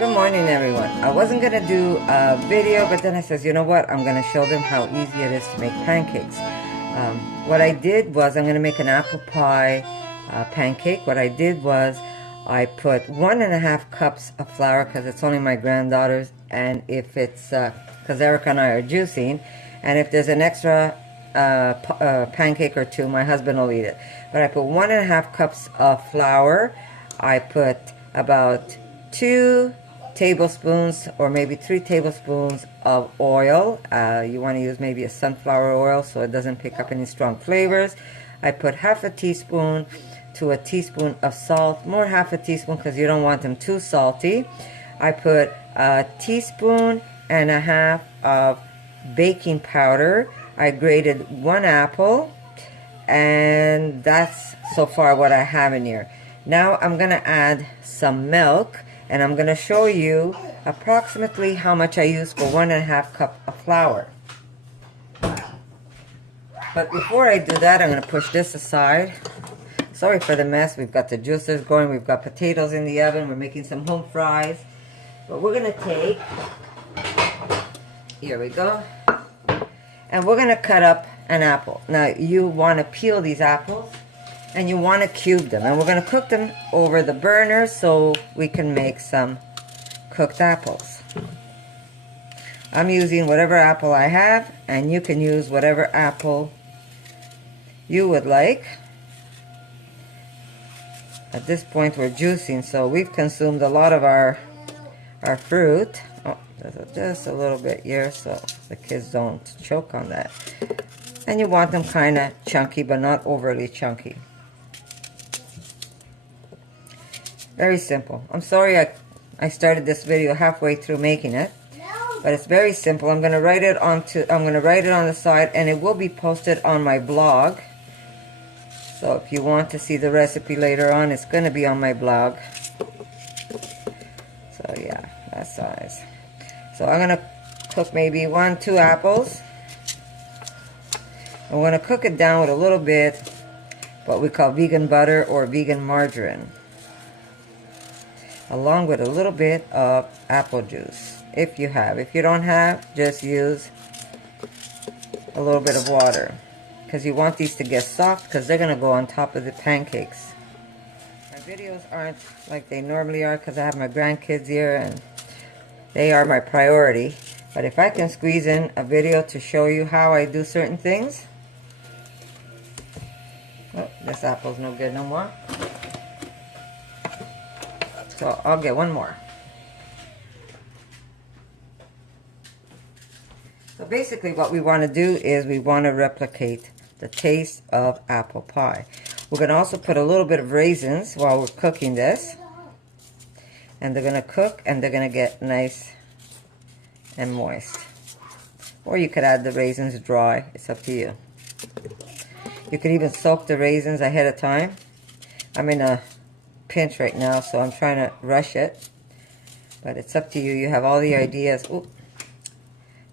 Good morning, everyone. I wasn't going to do a video, but then I says, you know what? I'm going to show them how easy it is to make pancakes. What I did was, I'm going to make an apple pie pancake. What I did was, I put 1.5 cups of flour, because it's only my granddaughter's, and if it's, because Erica and I are juicing, and if there's an extra pancake or two, my husband will eat it. But I put 1.5 cups of flour. I put about 2 tablespoons or maybe 3 tablespoons of oil. You want to use maybe a sunflower oil so it doesn't pick up any strong flavors. I put half a teaspoon to a teaspoon of salt, more half a teaspoon because you don't want them too salty. I put a teaspoon and a half of baking powder. I grated 1 apple, and that's so far what I have in here. Now I'm going to add some milk, and I'm going to show you approximately how much I use for 1.5 cups of flour. But before I do that, I'm going to push this aside. Sorry for the mess. We've got the juicers going. We've got potatoes in the oven. We're making some home fries. But we're going to take, here we go, and we're going to cut up an apple. Now, you want to peel these apples, and you want to cube them. And we're going to cook them over the burner so we can make some cooked apples. I'm using whatever apple I have, and you can use whatever apple you would like. At this point we're juicing, so we've consumed a lot of our fruit. Oh, there's just a little bit here so the kids don't choke on that. And you want them kind of chunky, but not overly chunky. Very simple. I'm sorry I started this video halfway through making it, but it's very simple. I'm going to write it on the side, and it will be posted on my blog. So if you want to see the recipe later on, it's going to be on my blog. So yeah, that size. So I'm going to cook maybe 1-2 apples. I'm going to cook it down with a little bit what we call vegan butter or vegan margarine, along with a little bit of apple juice, if you have. If you don't have, just use a little bit of water, because you want these to get soft, because they're going to go on top of the pancakes. My videos aren't like they normally are because I have my grandkids here and they are my priority. But if I can squeeze in a video to show you how I do certain things. Oh, this apple's no good no more. So I'll get one more. So basically what we want to do is we want to replicate the taste of apple pie. We're going to also put a little bit of raisins while we're cooking this. And they're going to cook and they're going to get nice and moist. Or you could add the raisins dry. It's up to you. You could even soak the raisins ahead of time. I'm in a pinch right now, so I'm trying to rush it. But it's up to you. You have all the ideas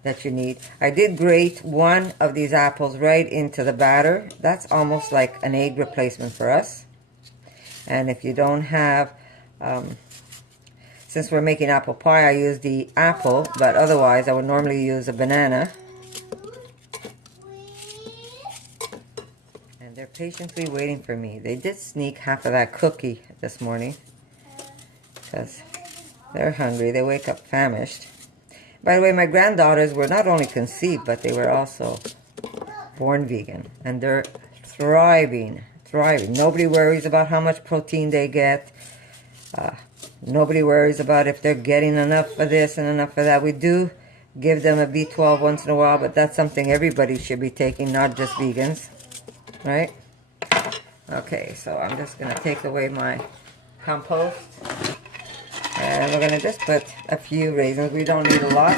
that you need. I did grate one of these apples right into the batter. That's almost like an egg replacement for us. And if you don't have, since we're making apple pie, I use the apple, but otherwise I would normally use a banana. And they're patiently waiting for me. They did sneak half of that cookie this morning because they're hungry. They wake up famished. By the way, my granddaughters were not only conceived, but they were also born vegan. And they're thriving, thriving. Nobody worries about how much protein they get. Nobody worries about if they're getting enough of this and enough of that. We do give them a B12 once in a while, but that's something everybody should be taking, not just vegans. Right? Okay, so I'm just going to take away my compost. And we're going to just put a few raisins. We don't need a lot.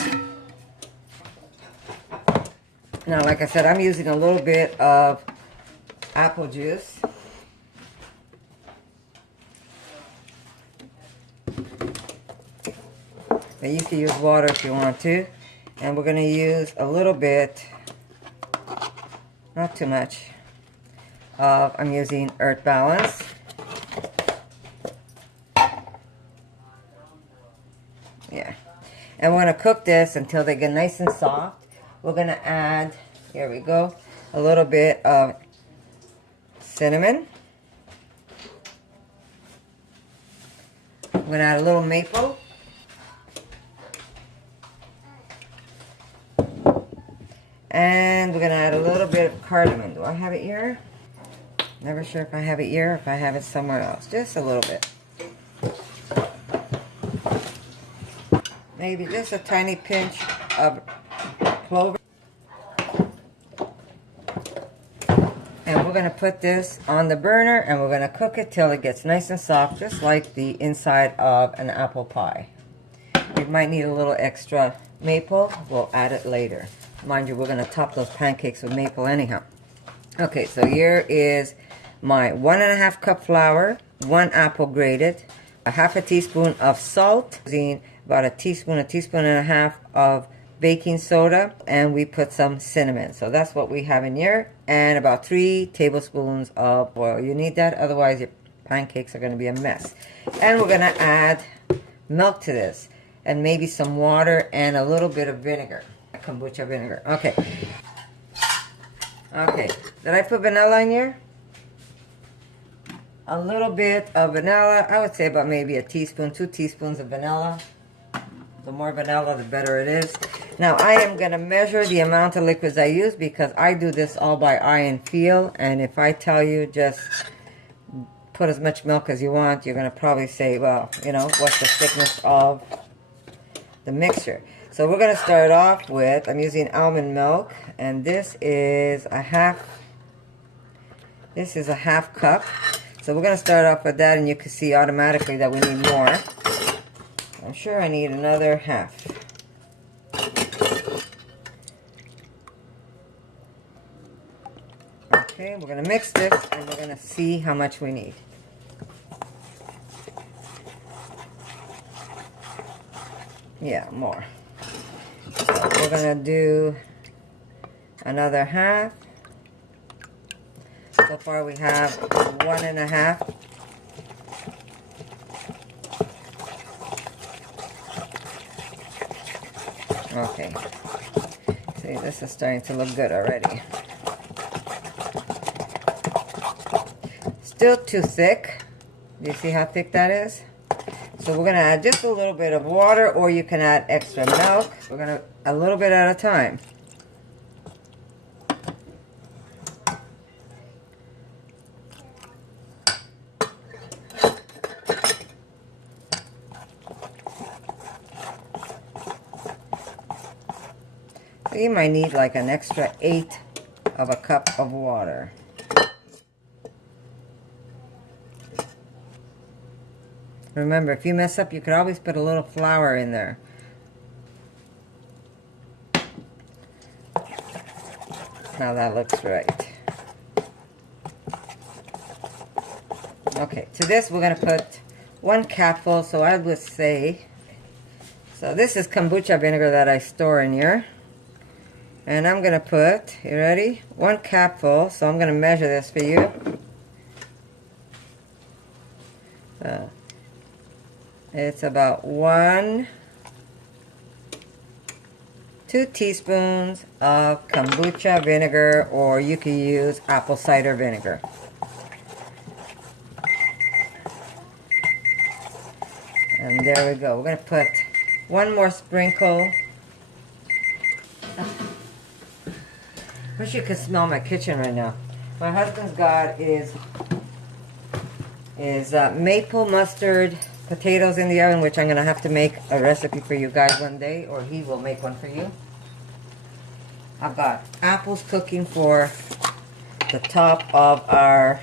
Now, like I said, I'm using a little bit of apple juice. And you can use water if you want to. And we're going to use a little bit, not too much, of, I'm using Earth Balance. And we're going to cook this until they get nice and soft. We're going to add, here we go, a little bit of cinnamon. I'm going to add a little maple. And we're going to add a little bit of cardamom. Do I have it here? Never sure if I have it here or if I have it somewhere else. Just a little bit. Maybe just a tiny pinch of clover. And we're going to put this on the burner and we're going to cook it till it gets nice and soft, just like the inside of an apple pie. You might need a little extra maple. We'll add it later. Mind you, we're going to top those pancakes with maple anyhow. Okay, so here is my 1.5 cup flour, 1 apple grated, a half a teaspoon of salt, about a teaspoon and a half of baking soda, and we put some cinnamon. So that's what we have in here, and about 3 tablespoons of oil. You need that, otherwise your pancakes are going to be a mess. And we're going to add milk to this, and maybe some water and a little bit of vinegar. Kombucha vinegar. Okay. Okay. Did I put vanilla in here? A little bit of vanilla. I would say about maybe a teaspoon, 2 teaspoons of vanilla. The more vanilla, the better it is. Now, I am going to measure the amount of liquids I use because I do this all by eye and feel. And if I tell you just put as much milk as you want, you're going to probably say, well, you know, what's the thickness of the mixture? So we're going to start off with, I'm using almond milk, and this is a half cup. So we're going to start off with that, and you can see automatically that we need more. I'm sure I need another half. Okay, we're going to mix this, and we're going to see how much we need. Yeah, more. So we're going to do another half. So far we have 1.5. Okay. See, this is starting to look good already. Still too thick. Do you see how thick that is? So we're going to add just a little bit of water, or you can add extra milk. We're going to, a little bit at a time. So you might need like an extra 1/8 of a cup of water. Remember, if you mess up, you could always put a little flour in there. Now that looks right. Okay, to this we're going to put 1 capful, so I would say, so this is kombucha vinegar that I store in here. And I'm going to put, you ready? 1 capful, so I'm going to measure this for you. It's about 2 teaspoons of kombucha vinegar, or you can use apple cider vinegar. And there we go. We're going to put 1 more sprinkle. Wish you could smell my kitchen right now. My husband's got is maple mustard potatoes in the oven, which I'm going to have to make a recipe for you guys one day, or he will make one for you. I've got apples cooking for the top of our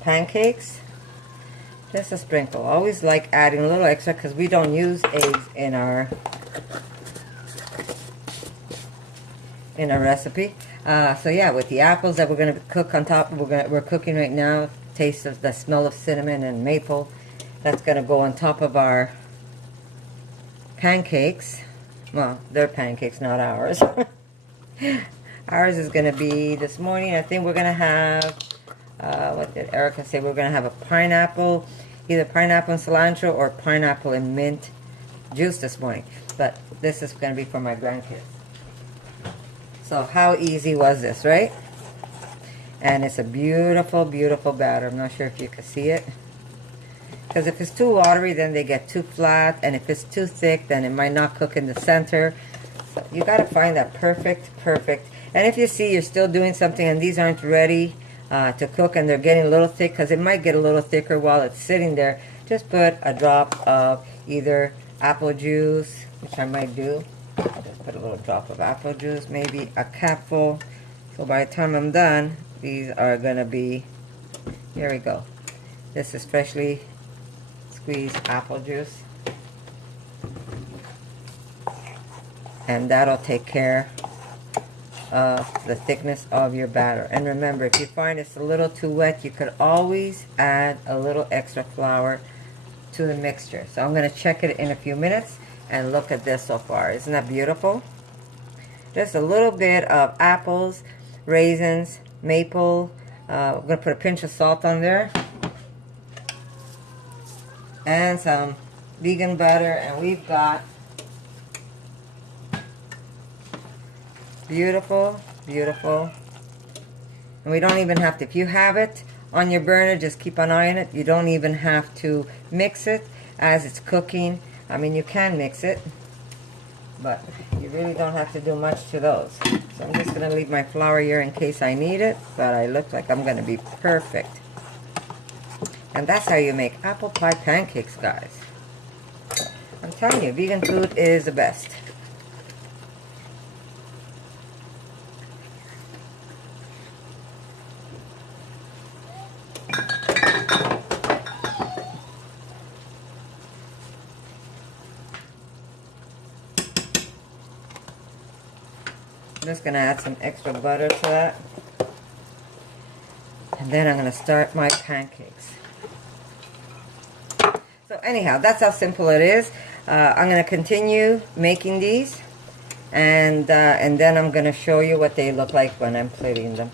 pancakes. Just a sprinkle. Always like adding a little extra because we don't use eggs in our recipe. So yeah, with the apples that we're going to cook on top, we're cooking right now. Taste of the smell of cinnamon and maple. That's going to go on top of our pancakes. Well, they're pancakes, not ours. Ours is going to be this morning. I think we're going to have, what did Erica say? We're going to have a pineapple either pineapple and cilantro or pineapple and mint juice this morning. But this is going to be for my grandkids. So how easy was this, right? And it's a beautiful, beautiful batter. I'm not sure if you can see it. Because if it's too watery, then they get too flat. And if it's too thick, then it might not cook in the center. So you got to find that perfect. And if you see you're still doing something and these aren't ready to cook and they're getting a little thick, because it might get a little thicker while it's sitting there, just put a drop of either apple juice, which I might do. I'll just put a little drop of apple juice, maybe a capful. So by the time I'm done, these are gonna be, here we go. This is freshly squeezed apple juice. And that'll take care of the thickness of your batter. And remember, if you find it's a little too wet, you could always add a little extra flour to the mixture. So I'm gonna check it in a few minutes. And look at this so far. Isn't that beautiful? Just a little bit of apples, raisins, maple. I'm going to put a pinch of salt on there. And some vegan butter. And we've got beautiful, beautiful. And we don't even have to, if you have it on your burner, just keep an eye on it. You don't even have to mix it as it's cooking. I mean, you can mix it, but you really don't have to do much to those. So I'm just going to leave my flour here in case I need it, but I look like I'm going to be perfect. And that's how you make apple pie pancakes, guys. I'm telling you, vegan food is the best. I'm just going to add some extra butter to that. And then I'm going to start my pancakes. So anyhow, that's how simple it is. I'm going to continue making these. And then I'm going to show you what they look like when I'm plating them.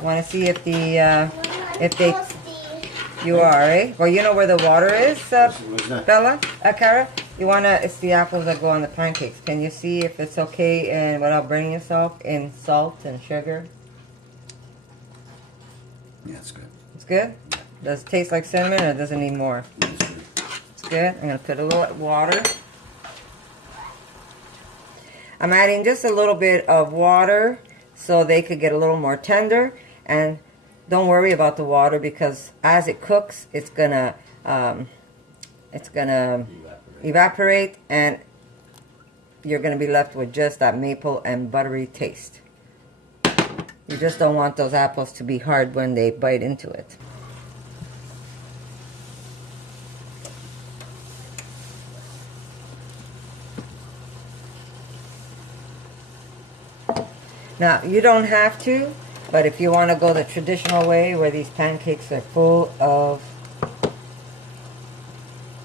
Want to see if they... You are, eh? Well, you know where the water is, Bella? Cara? You wanna, it's the apples that go on the pancakes. Can you see if it's okay and without burning yourself in salt and sugar? Yeah, it's good. It's good? Does it taste like cinnamon or does it need more? It's good. It's good. I'm gonna put a little water. I'm adding just a little bit of water so they could get a little more tender. And don't worry about the water because as it cooks, it's gonna evaporate and you're gonna be left with just that maple and buttery taste. You just don't want those apples to be hard when they bite into it. Now, you don't have to, but if you want to go the traditional way where these pancakes are full of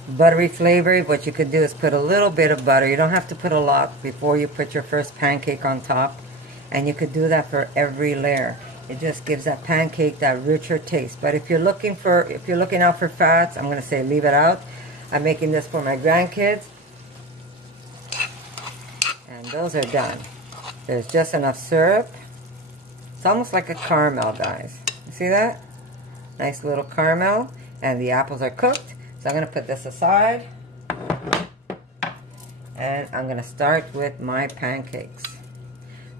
buttery flavor, what you could do is put a little bit of butter. You don't have to put a lot before you put your first pancake on top. And you could do that for every layer. It just gives that pancake that richer taste. But if you're looking out for fats, I'm going to say leave it out. I'm making this for my grandkids. And those are done. There's just enough syrup. It's almost like a caramel, guys. You see that? Nice little caramel. And the apples are cooked. So I'm going to put this aside. And I'm going to start with my pancakes.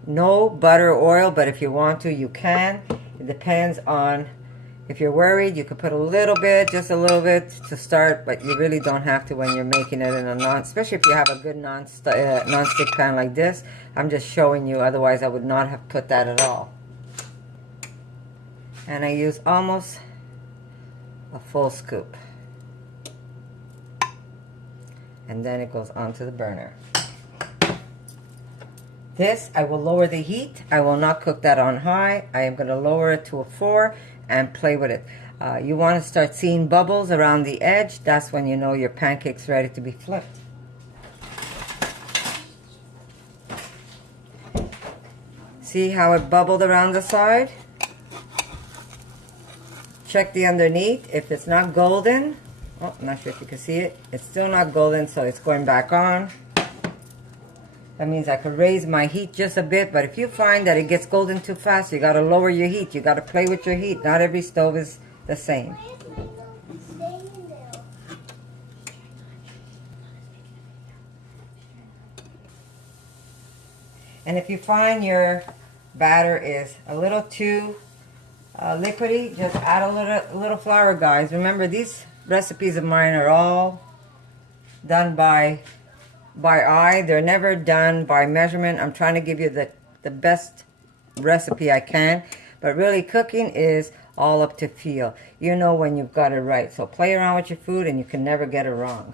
No butter or oil, but if you want to, you can. It depends on, if you're worried, you could put a little bit, just a little bit to start, but you really don't have to when you're making it in a especially if you have a good non-stick pan like this. I'm just showing you, otherwise I would not have put that at all. And I use almost a full scoop. And then it goes onto the burner. This, I will lower the heat. I will not cook that on high. I am going to lower it to a 4 and play with it. You want to start seeing bubbles around the edge. That's when you know your pancake's ready to be flipped. See how it bubbled around the side? check the underneath. If it's not golden, oh, I'm not sure if you can see it. It's still not golden, so it's going back on. That means I could raise my heat just a bit, but if you find that it gets golden too fast, you gotta lower your heat. You gotta play with your heat. Not every stove is the same. And if you find your batter is a little too liquidy, just add a little flour, guys. Remember, these recipes of mine are all done by eye. They're never done by measurement. I'm trying to give you the best recipe I can, but really cooking is all up to feel. You know when you've got it right. So play around with your food and you can never get it wrong.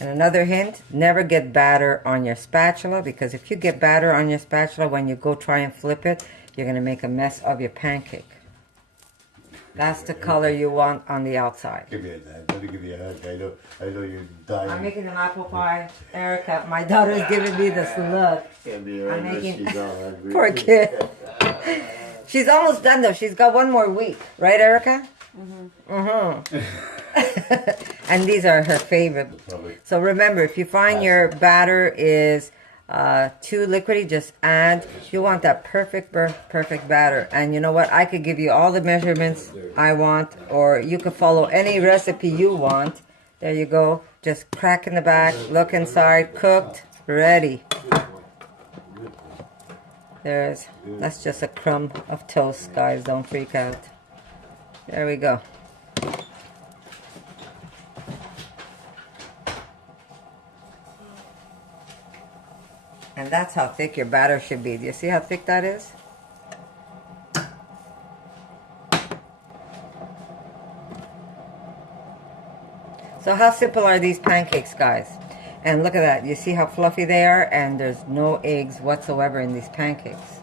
And another hint, never get batter on your spatula, because if you get batter on your spatula when you go try and flip it, you're going to make a mess of your pancake. That's the color you want on the outside. Give me a hand. Let me give you a hug. I know you're dying. I'm making an apple pie. Erica, my daughter's giving me this look. I'm making... Poor kid. She's almost done though. She's got one more week. Right, Erica? Mm-hmm. Mm-hmm. And these are her favorite. So remember, if you find your batter is too liquidy, just add. You want that perfect batter. And you know what? I could give you all the measurements I want, or you could follow any recipe you want. There you go. Just crack in the back, look inside, cooked, ready. That's just a crumb of toast, guys. Don't freak out. There we go. And that's how thick your batter should be. Do you see how thick that is? So how simple are these pancakes, guys? And look at that. You see how fluffy they are? And there's no eggs whatsoever in these pancakes.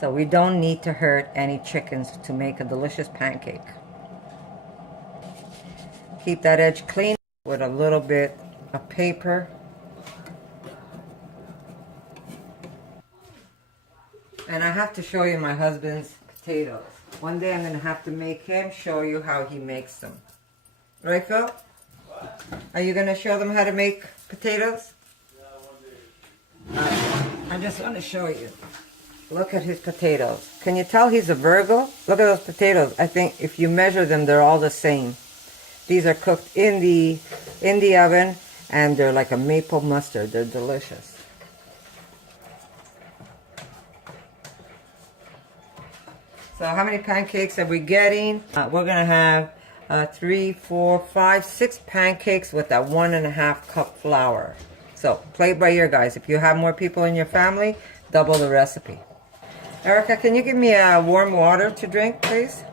So we don't need to hurt any chickens to make a delicious pancake. Keep that edge clean with a little bit of paper. And I have to show you my husband's potatoes. One day I'm going to have to make him show you how he makes them. Right, Phil? What? Are you going to show them how to make potatoes? Yeah, one day. I just want to show you. Look at his potatoes. Can you tell he's a Virgo? Look at those potatoes. I think if you measure them, they're all the same. These are cooked in the oven, and they're like a maple mustard. They're delicious. So how many pancakes are we getting? We're going to have 3, 4, 5, 6 pancakes with that 1.5 cup flour. So play it by ear, guys. If you have more people in your family, double the recipe. Erica, can you give me warm water to drink, please?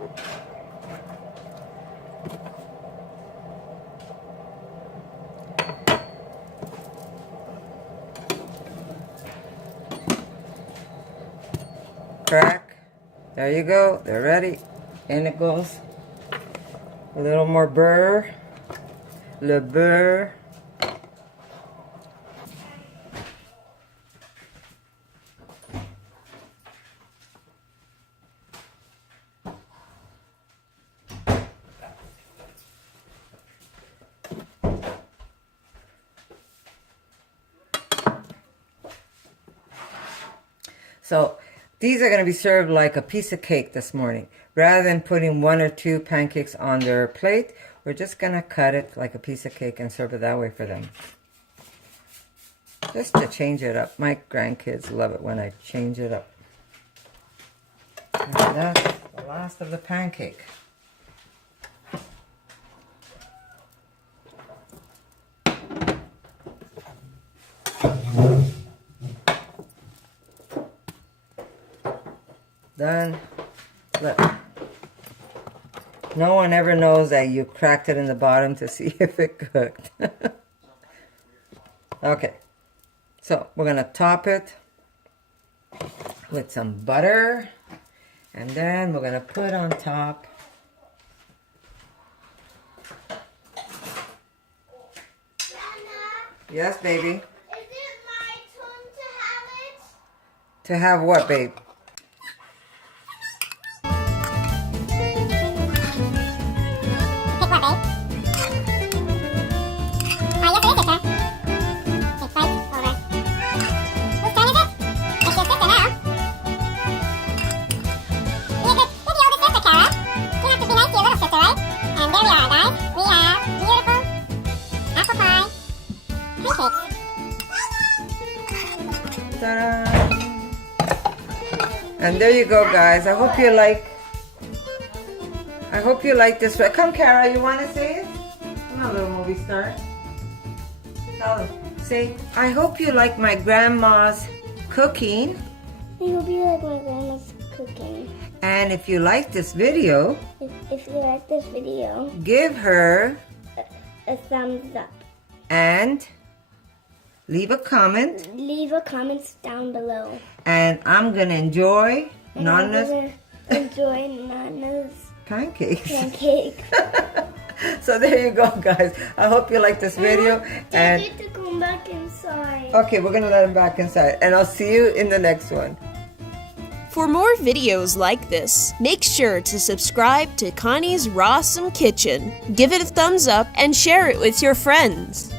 Crack. There you go. They're ready. In it goes. A little more beurre. Le beurre. So these are going to be served like a piece of cake this morning. Rather than putting 1 or 2 pancakes on their plate, we're just going to cut it like a piece of cake and serve it that way for them. Just to change it up. My grandkids love it when I change it up. And that's the last of the pancake. Done. Look. No one ever knows that you cracked it in the bottom to see if it cooked. Okay. So we're going to top it with some butter. And then we're going to put on top Yes, baby. Is it my turn to have it? To have what, babe? And there you go, guys. I hope you like this. Come, Kara, you want to say it? Come on, little movie star. Tell them. Say, I hope you like my grandma's cooking. I hope you like my grandma's cooking. And if you like this video, If you like this video, give her a thumbs up. and leave a comment. Leave a comment down below. And I'm going to enjoy And I'm Nana's gonna enjoy Nana's pancakes. pancake. So there you go, guys. I hope you like this video. And Daddy to come back inside. okay, we're going to let him back inside. And I'll see you in the next one. For more videos like this, make sure to subscribe to Connie's Rawsome Kitchen, give it a thumbs up, and share it with your friends.